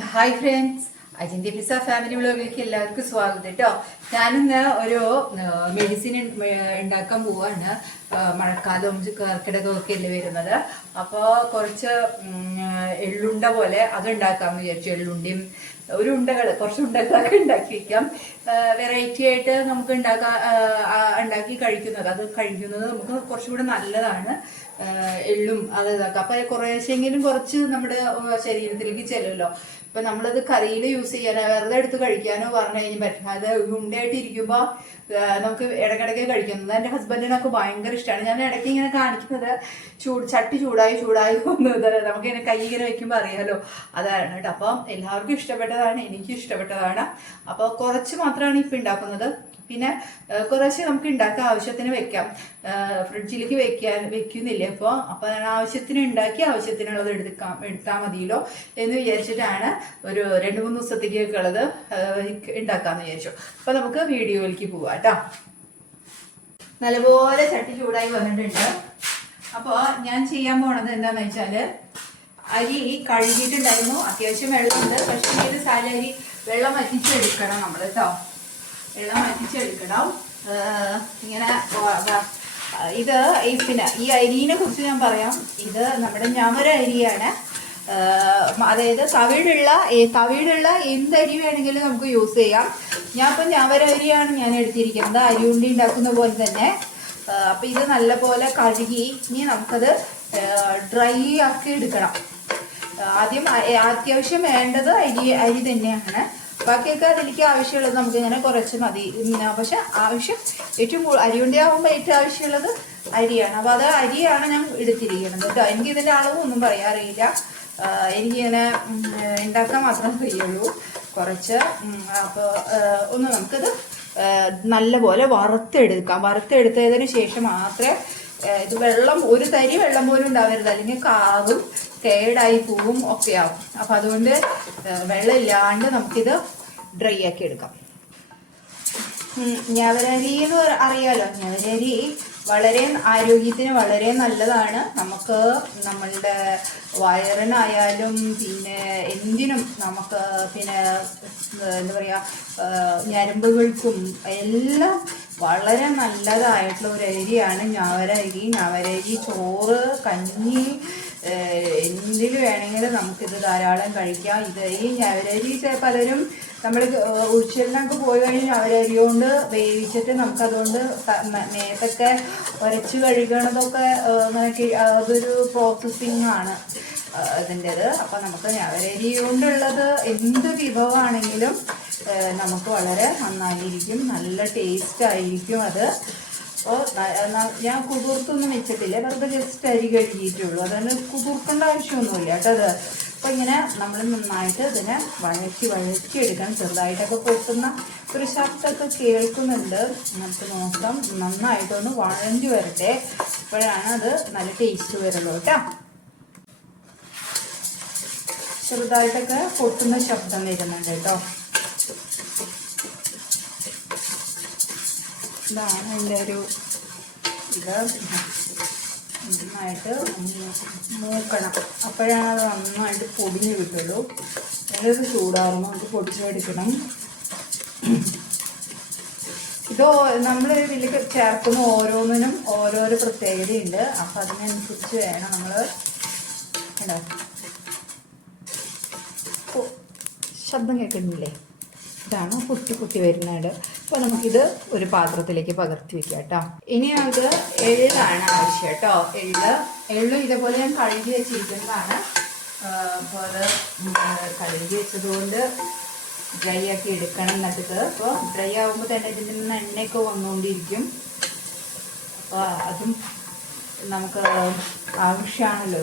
Hi friends, അജിന്റെ pizza family വ്ലോഗിലേക്ക് എല്ലാവർക്കും സ്വാഗതം കേട്ടോ. ഞാനിന്ന് ഒരു മെഡിസിൻ ഉണ്ടാക്കാൻ പോവാണ്. മഴക്കാലം കർക്കിടകമൊക്കെ അല്ലേ വരുന്നത്. അപ്പോൾ കുറച്ച് എള്ളുണ്ട പോലെ അത് ഉണ്ടാക്കാമെന്ന് വിചാരിച്ചു. എള്ളുണ്ടിയും കുറച്ച് ഉണ്ടകളൊക്കെ ഉണ്ടാക്കി വയ്ക്കാം. വെറൈറ്റി ആയിട്ട് നമുക്ക് ഉണ്ടാക്കി കഴിക്കുന്നത് നമുക്ക് കുറച്ചുകൂടെ നല്ലതാണ്. എള്ളും അത് ഇതാക്കാം. അപ്പൊ കുറേശ്ശെങ്കിലും കുറച്ച് നമ്മുടെ ശരീരത്തിലേക്ക് ചെല്ലുമല്ലോ. ഇപ്പൊ നമ്മളത് കറിയിൽ യൂസ് ചെയ്യാനോ വെറുതെ എടുത്ത് കഴിക്കാനോ പറഞ്ഞു കഴിഞ്ഞാൽ പറ്റില്ല. അത് ഉണ്ടയായിട്ട് ഇരിക്കുമ്പോ നമുക്ക് ഇടയ്ക്കിടയ്ക്ക് കഴിക്കുന്നത് എന്റെ ഹസ്ബൻഡിനൊക്കെ ഭയങ്കര ഇഷ്ടമാണ്. ഞാൻ ഇടയ്ക്ക് ഇങ്ങനെ കാണിക്കുന്നത് ചട്ടി ചൂടായി പോകുന്നത് നമുക്ക് ഇങ്ങനെ കൈ ഇങ്ങനെ വെക്കുമ്പോൾ അറിയാലോ, അതാണ് കേട്ടോ. അപ്പം എല്ലാവർക്കും ഇഷ്ടപ്പെട്ടതാണ്, എനിക്കും ഇഷ്ടപ്പെട്ടതാണ്. അപ്പോൾ കുറച്ച് മാത്രമാണ് ഇപ്പം ഉണ്ടാക്കുന്നത്. പിന്നെ കുറച്ച് നമുക്ക് ഉണ്ടാക്കാൻ ആവശ്യത്തിന് വെക്കാം. ഫ്രിഡ്ജിലേക്ക് വെക്കുന്നില്ല അപ്പോൾ ആവശ്യത്തിന് ഉണ്ടാക്കി ആവശ്യത്തിനുള്ളത് എടുത്താൽ മതിയല്ലോ എന്ന് വിചാരിച്ചിട്ടാണ് ഒരു 2-3 ദിവസത്തേക്കൊക്കെ ഉള്ളത് ഉണ്ടാക്കാമെന്ന് വിചാരിച്ചു. അപ്പോൾ നമുക്ക് വീഡിയോയിലേക്ക് പോവാം കേട്ടോ. നല്ലപോലെ ചട്ടി ചൂടായി വന്നിട്ടുണ്ട്. അപ്പോൾ ഞാൻ ചെയ്യാൻ പോണത് എന്താണെന്ന് വെച്ചാൽ, അരി കഴുകിയിട്ടുണ്ടായിരുന്നു. അത്യാവശ്യം വെള്ളമുണ്ട്. പക്ഷേ ഈ ഒരു അരി വെള്ളം വറ്റിച്ചെടുക്കണം നമ്മൾ കേട്ടോ. വെള്ളം വറ്റിച്ചെടുക്കണം. ഇങ്ങനെ ഇത് പിന്നെ ഈ അരിനെ കുറിച്ച് ഞാൻ പറയാം. ഇത് നമ്മുടെ ഞവര അരിയാണ്. അതായത് തവിടുള്ള എന്തരി വേണമെങ്കിലും നമുക്ക് യൂസ് ചെയ്യാം. ഞാൻ ഇപ്പം ഞവര അരിയാണ് ഞാൻ എടുത്തിരിക്കുന്നത്, അരി ഉണ്ടി ഉണ്ടാക്കുന്ന പോലെ തന്നെ. അപ്പം ഇത് നല്ലപോലെ കഴുകി ഇനി നമുക്കത് ഡ്രൈ ആക്കി എടുക്കണം. ആദ്യം അത്യാവശ്യം വേണ്ടത് അരി തന്നെയാണ്. ബാക്കിയൊക്കെ അതിലേക്ക് ആവശ്യമുള്ളത് നമുക്ക് ഇങ്ങനെ കുറച്ച് മതി. പക്ഷെ ഏറ്റവും അരിയുണ്ടി ആകുമ്പോൾ ഏറ്റവും ആവശ്യമുള്ളത് അരിയാണ്. അപ്പോൾ അത് അരിയാണ് ഞാൻ എടുത്തിരിക്കുന്നത് കേട്ടോ. എനിക്കിതിൻ്റെ അളവൊന്നും പറയാറിയില്ല. എനിക്കിങ്ങനെ ഉണ്ടാക്കാൻ മാത്രമേ അറിയുള്ളൂ കുറച്ച്. അപ്പോൾ നമുക്കത് നല്ലപോലെ വറുത്തെടുത്തതിന് ശേഷം മാത്രമേ ഇത് ഒരു തരി വെള്ളം പോലും ഉണ്ടാവരുത്, അല്ലെങ്കിൽ കാവും കേടായി പൂവും ഒക്കെ ആവും. അപ്പം അതുകൊണ്ട് വെള്ളം ഇല്ലാണ്ട് നമുക്കിത് ഡ്രൈ ആക്കി എടുക്കാം. ഞവരരി എന്ന് അറിയാലോ, ഞവരരി വളരെ ആരോഗ്യത്തിന് വളരെ നല്ലതാണ്. നമുക്ക് നമ്മളുടെ വയറിനായാലും പിന്നെ എന്തിനും നമുക്ക് പിന്നെ എന്താ പറയുക, ഞരമ്പുകൾക്കും എല്ലാം വളരെ നല്ലതായിട്ടുള്ള ഒരു അരിയാണ് ഞവരരി. ചോറ്, കഞ്ഞി, എന്തിനു വേണമെങ്കിലും നമുക്കിത് ധാരാളം കഴിക്കാം. ഈ ഞവരരി പലരും നമ്മൾ ഉച്ചലിനൊക്കെ പോയി കഴിഞ്ഞാൽ ഞവരരി കൊണ്ട് വേവിച്ചിട്ട് നമുക്കതുകൊണ്ട് മേത്തൊക്കെ ഉരച്ച് കഴുകണതൊക്കെ അങ്ങനെ അതൊരു പ്രോസസ്സിങ് ആണ് ഇതിൻ്റെത്. അപ്പം നമുക്ക് ഞവരരി കൊണ്ടുള്ളത് എന്ത് വിഭവമാണെങ്കിലും നമുക്ക് വളരെ നന്നായിരിക്കും, നല്ല ടേസ്റ്റ് ആയിരിക്കും അത്. അപ്പോൾ ഞാൻ കുതിർത്തൊന്നും വെച്ചിട്ടില്ല, വെറുതെ ജസ്റ്റ് അരി കഴുകിയിട്ടുള്ളൂ. അതുകൊണ്ട് കുതിർക്കേണ്ട ആവശ്യമൊന്നുമില്ല കേട്ടോ. അത് അപ്പോൾ ഇങ്ങനെ നമ്മൾ നന്നായിട്ട് ഇതിനെ വഴറ്റി എടുക്കണം. ചെറുതായിട്ടൊക്കെ പൊട്ടുന്ന ഒരു ശബ്ദമൊക്കെ കേൾക്കുന്നുണ്ട്. നമുക്ക് നോക്കാം, നന്നായിട്ടൊന്ന് വഴഞ്ഞു വരട്ടെ. അപ്പോഴാണ് അത് നല്ല ടേസ്റ്റ് വരുള്ളൂ കേട്ടോ. ചെറുതായിട്ടൊക്കെ പൊട്ടുന്ന ശബ്ദം വരുന്നുണ്ട് കേട്ടോ. ഇതാണ് എൻ്റെ ഒരു ഇത്. നന്നായിട്ട് മൂക്കണം, അപ്പോഴാണ് അത് നന്നായിട്ട് പൊടിഞ്ഞ് കിട്ടുള്ളൂ. നല്ലത് ചൂടാറുമ്പോൾ നമുക്ക് പൊടിച്ചെടുക്കണം. ഇത് നമ്മൾ ഇതിൽ ചേർക്കുന്ന ഓരോന്നിനും ഓരോരോ പ്രത്യേകതയുണ്ട്. അപ്പം അതിനനുസരിച്ച് വേണം നമ്മൾ ശബ്ദം കേൾക്കുന്നില്ലേ, ഇതാണ് കുട്ടി വരുന്നത്. അപ്പോൾ നമുക്കിത് ഒരു പാത്രത്തിലേക്ക് പകർത്തി വെക്കാം കേട്ടോ. ഇനി നമുക്ക് എള്ളാണ് ആവശ്യം കേട്ടോ. എള്ള് ഇതേപോലെ ഞാൻ കഴുകി വെച്ചിരിക്കുന്നതാണ്. അപ്പോൾ അത് കഴുകി വെച്ചതുകൊണ്ട് ഡ്രൈ ആക്കി എടുക്കണം എന്നിട്ട്. അപ്പോൾ ഡ്രൈ ആകുമ്പോൾ തന്നെ ഇതിൽ നിന്ന് എണ്ണയൊക്കെ വന്നുകൊണ്ടിരിക്കും. അപ്പോൾ അതും നമുക്ക് ആവശ്യമാണല്ലോ.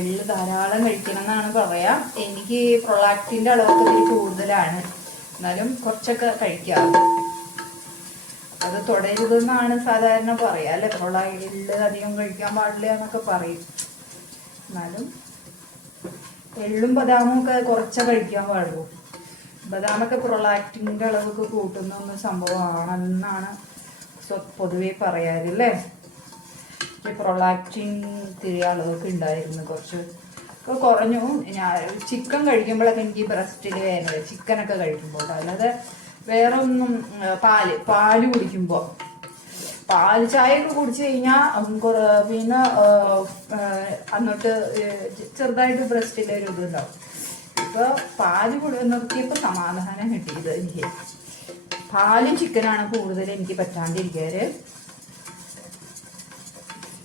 എള്ള് ധാരാളം കഴിക്കണം എന്നാണ് പറയാം. എനിക്ക് പ്രൊലാക്റ്റിൻ്റെ അളവൊക്കെ ഇതിൽ കൂടുതലാണ്, എന്നാലും കുറച്ചൊക്കെ കഴിക്കാം. അത് തുടരുതെന്നാണ് സാധാരണ പറയാം അല്ലെ. എള്ള് അധികം കഴിക്കാൻ പാടില്ല എന്നൊക്കെ പറയും. എന്നാലും എള്ളും ബദാമും ഒക്കെ കുറച്ചേ കഴിക്കാൻ പാടുള്ളൂ. ബദാമൊക്കെ പ്രൊലാക്റ്റിൻ്റെ അളവൊക്കെ കൂട്ടുന്ന സംഭവമാണെന്നാണ് പൊതുവെ പറയാറില്ലേ. പ്രൊലാക്റ്റിൻ ഇത്തിരി അളവൊക്കെ ഉണ്ടായിരുന്നു കുറച്ച് ഇപ്പോൾ കുറഞ്ഞു. ഞാൻ ചിക്കൻ കഴിക്കുമ്പോഴൊക്കെ എനിക്ക് ബ്രസ്റ്റിൽ വേദന, ചിക്കനൊക്കെ കഴിക്കുമ്പോൾ. അല്ലാതെ വേറെ ഒന്നും. പാല് കുടിക്കുമ്പോൾ, പാല് ചായയൊക്കെ കുടിച്ചു കഴിഞ്ഞാൽ പിന്നെ എന്നിട്ട് ചെറുതായിട്ട് ബ്രസ്റ്റിൻ്റെ ഒരു ഇതുണ്ടാവും. ഇപ്പോൾ പാല് നിർത്തിയപ്പോൾ സമാധാനം കിട്ടിയത് എനിക്ക്. പാലും ചിക്കനാണ് കൂടുതൽ എനിക്ക് പറ്റാണ്ടിരിക്കാറ്.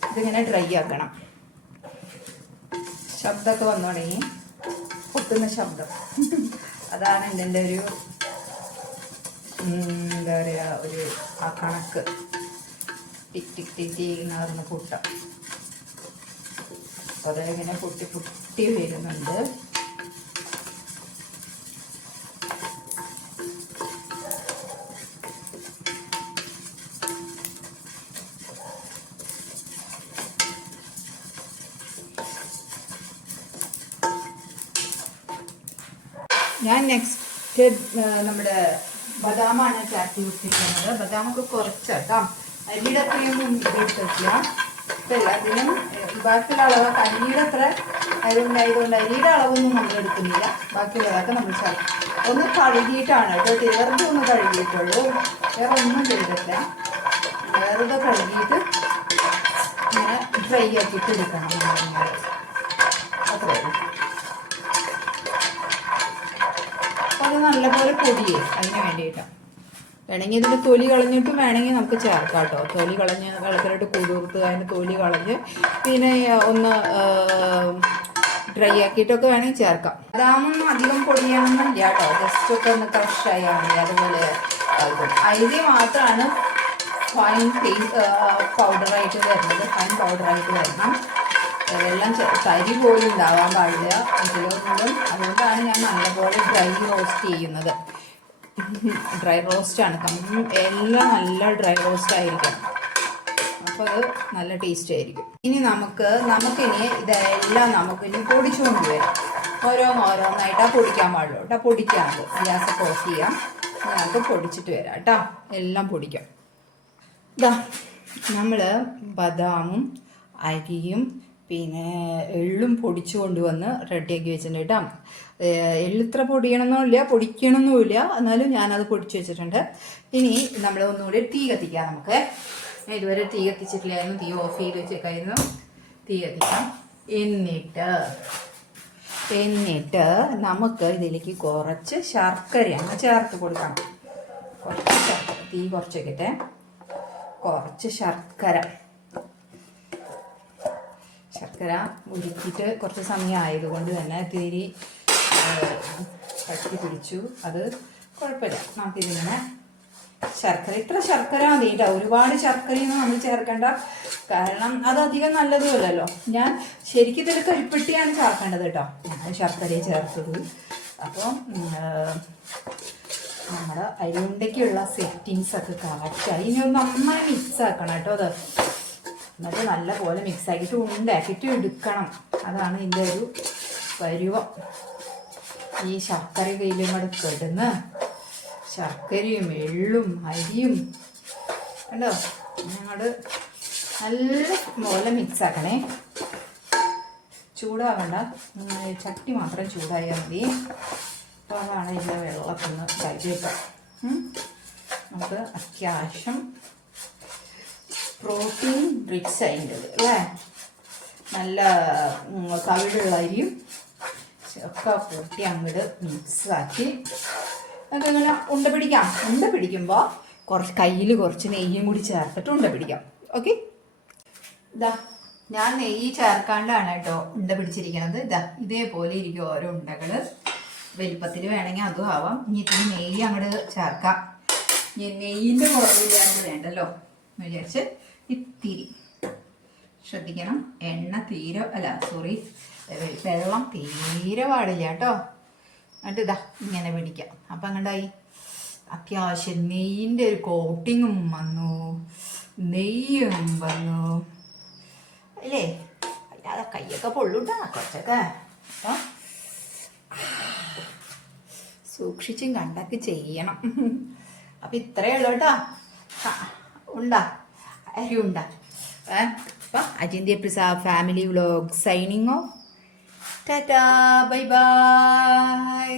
ഇതിങ്ങനെ ഡ്രൈ ആക്കണം. ശബ്ദമൊക്കെ വന്നു തുടങ്ങി, പൊട്ടുന്ന ശബ്ദം. അതാണ് എൻ്റെ ഒരു എന്താ പറയുക, ഒരു ആ കണക്ക്. ടിക് ടിക് ടിക് ടീന്ന് പറഞ്ഞ പൊട്ടം. അപ്പോൾ അതിങ്ങനെ പൊട്ടി പൊട്ടി വരുന്നുണ്ട്. ഞാൻ നെക്സ്റ്റ് നമ്മുടെ ബദാമാണ് ചാക്കി വിട്ടിരിക്കുന്നത്. ബദാമൊക്കെ കുറച്ചാട്ടോ, അരിയുടെ അത്രയൊന്നും എടുത്തിട്ടില്ല. ഇപ്പം എല്ലാത്തിനും ബാക്കിയുള്ള അളവ് അരിയുടെ അത്ര ആയതുകൊണ്ട് അരിയുടെ അളവൊന്നും നമ്മൾ എടുക്കുന്നില്ല. ബാക്കിയുള്ളതൊക്കെ നമ്മൾ ഒന്ന് കഴുകിയിട്ടാണ് കേട്ടോ, വെറുതെ ഒന്ന് കഴുകിയിട്ടുള്ളൂ, വേറെ ഒന്നും ചെയ്തിട്ടില്ല. വെറുതെ കഴുകിയിട്ട് ഇങ്ങനെ ഡ്രൈ ആക്കിയിട്ട് എടുക്കണം. അത്രേ. അത് നല്ലപോലെ പൊടിയേ, അതിന് വേണ്ടിയിട്ടാണ്. വേണമെങ്കിൽ ഇതിൻ്റെ തൊലി കളഞ്ഞിട്ടും വേണമെങ്കിൽ നമുക്ക് ചേർക്കാം കേട്ടോ. തൊലി കളഞ്ഞ് വെള്ളത്തിലിട്ട് കുതിർത്ത് അതിൻ്റെ തൊലി കളഞ്ഞ് പിന്നെ ഒന്ന് ഡ്രൈ ആക്കിയിട്ടൊക്കെ വേണമെങ്കിൽ ചേർക്കാം. ബദാമൊന്നും അധികം പൊടിയണമെന്നില്ല കേട്ടോ, ജസ്റ്റ് ഒക്കെ ഒന്ന് ക്രഷായാൽ മതി. അതുപോലെ അരി മാത്രമാണ് ഫൈൻ പൗഡറായിട്ട് വരുന്നത്. ഫൈൻ പൗഡറായിട്ട് വരണം. വെള്ളം തരി പോലും ഉണ്ടാവാൻ പാടില്ല ഇതിലൊന്നും. അതുകൊണ്ടാണ് ഞാൻ നല്ലപോലെ ഡ്രൈ റോസ്റ്റ് ചെയ്യുന്നത്. ഡ്രൈ റോസ്റ്റാണ്, എല്ലാം നല്ല ഡ്രൈ റോസ്റ്റ് ആയിരിക്കണം. അപ്പോൾ അത് നല്ല ടേസ്റ്റ് ആയിരിക്കും. ഇനി നമുക്കിനി ഇതെല്ലാം നമുക്കിനി പൊടിച്ചുകൊണ്ട് വരാം. ഓരോന്നായിട്ടാണ് പൊടിക്കാൻ പാടുള്ളൂ കേട്ടോ. പൊടിക്കാനത് ഗ്യാസൊക്കെ ഓഫ് ചെയ്യാം. ഞങ്ങൾക്ക് പൊടിച്ചിട്ട് വരാം കേട്ടോ. എല്ലാം പൊടിക്കാം. ഇതാ നമ്മൾ ബദാമും അരിയും പിന്നെ എള്ളും പൊടിച്ചു കൊണ്ടുവന്ന് റെഡിയാക്കി വെച്ചിട്ടുണ്ട് കേട്ടോ. എള്ളിത്ര പൊടിയണമെന്നില്ല, പൊടിക്കണമെന്നുമില്ല, എന്നാലും ഞാനത് പൊടിച്ചു വെച്ചിട്ടുണ്ട്. ഇനി നമ്മൾ ഒന്നുകൂടി തീ കത്തിക്കാം. നമുക്ക് ഇതുവരെ തീ കത്തിച്ചിട്ടില്ലായിരുന്നു, തീ ഓഫ് ചെയ്ത് വെച്ചേക്കായിരുന്നു. തീ കത്തിക്കാം. എന്നിട്ട് നമുക്ക് ഇതിലേക്ക് കുറച്ച് ശർക്കരയാണ് ചേർത്ത് കൊടുക്കണം. കുറച്ച് ശർക്കര, തീ കുറച്ച് വെക്കട്ടെ. കുറച്ച് ശർക്കര ഉരുക്കിയിട്ട് കുറച്ച് സമയം ആയതുകൊണ്ട് തന്നെ തിരി കട്ടി പിടിച്ചു. അത് കുഴപ്പമില്ല, നമുക്കിതിങ്ങനെ ശർക്കര ഇത്ര ശർക്കര മതി കേട്ടോ. ഒരുപാട് ശർക്കരയൊന്നും നമ്മൾ ചേർക്കേണ്ട, കാരണം അതധികം നല്ലതുമല്ലല്ലോ. ഞാൻ ശരിക്കും ഇതിൽ കരിപ്പെട്ടിയാണ് ചേർക്കേണ്ടത് കേട്ടോ. ഞാൻ ശർക്കരയെ ചേർത്തത്. അപ്പം നമ്മുടെ അരിയുണ്ടയ്ക്കുള്ള സെറ്റിങ്സൊക്കെ കറക്റ്റായി. ഇനി ഒന്ന് നന്നായി മിക്സ് ആക്കണം കേട്ടോ. അത് എന്നിട്ട് നല്ലപോലെ മിക്സാക്കിയിട്ട് ഉണ്ടാക്കിയിട്ട് എടുക്കണം. അതാണ് ഇതിൻ്റെ ഒരു പരുവം. ഈ ശർക്കര കയ്യിലും കൂടെ കിടന്ന് ശർക്കരയും എള്ളും അരിയും കണ്ടോ ഞങ്ങൾ നല്ല പോലെ മിക്സാക്കണേ. ചൂടാവണ്ട, ചട്ടി മാത്രം ചൂടായാൽ മതി. അപ്പോൾ അതാണ് ഇതിൻ്റെ വെള്ളമൊക്കെ ഒന്ന് കരുതിയേക്കാം. നമുക്ക് അത്യാവശ്യം പ്രോട്ടീൻ റിച്ച് അതിൻ്റെത് അല്ലേ. നല്ല തവിടുള്ള അരിയും ഒക്കെ കൂട്ടി അങ്ങോട്ട് മിക്സാക്കി അതിങ്ങനെ ഉണ്ട പിടിക്കാം. ഉണ്ട പിടിക്കുമ്പോൾ കയ്യിൽ കുറച്ച് നെയ്യും കൂടി ചേർത്തിട്ട് ഉണ്ട പിടിക്കാം. ഓക്കെ, ഇതാ ഞാൻ നെയ്യ് ചേർക്കാണ്ടാണ് കേട്ടോ ഉണ്ട പിടിച്ചിരിക്കുന്നത്. ഇതേപോലെ ഇരിക്കും ഓരോ ഉണ്ടകൾ. വലിപ്പത്തിൽ വേണമെങ്കിൽ അതും ആവാം. ഇനി ഇത്തിരി നെയ്യ് അങ്ങോട്ട് ചേർക്കാം. നെയ്യിൻ്റെ കുറവില്ലാണ്ട് വേണ്ടല്ലോ എന്ന് വിചാരിച്ച് ഇത്തിരി ശ്രദ്ധിക്കണം. വെള്ളം തീരെ പാടില്ല കേട്ടോ. എന്നിട്ട് ഇതാ ഇങ്ങനെ പിടിക്കാം. അപ്പം അങ്ങോട്ടായി അത്യാവശ്യം നെയ്യിൻ്റെ ഒരു കോട്ടിങ്ങും വന്നു, നെയ്യും വന്നു അല്ലേ. അല്ലാതെ കയ്യൊക്കെ പൊള്ളൂട്ടാ കുറച്ചൊക്കെ. അപ്പം സൂക്ഷിച്ചും കണ്ടൊക്കെ ചെയ്യണം. അപ്പം ഇത്രയേ ഉള്ളൂ കേട്ടോ. അരി ഉണ്ട. അപ്പം Ajinthya Prasad family vlog signing off. Tata bye by.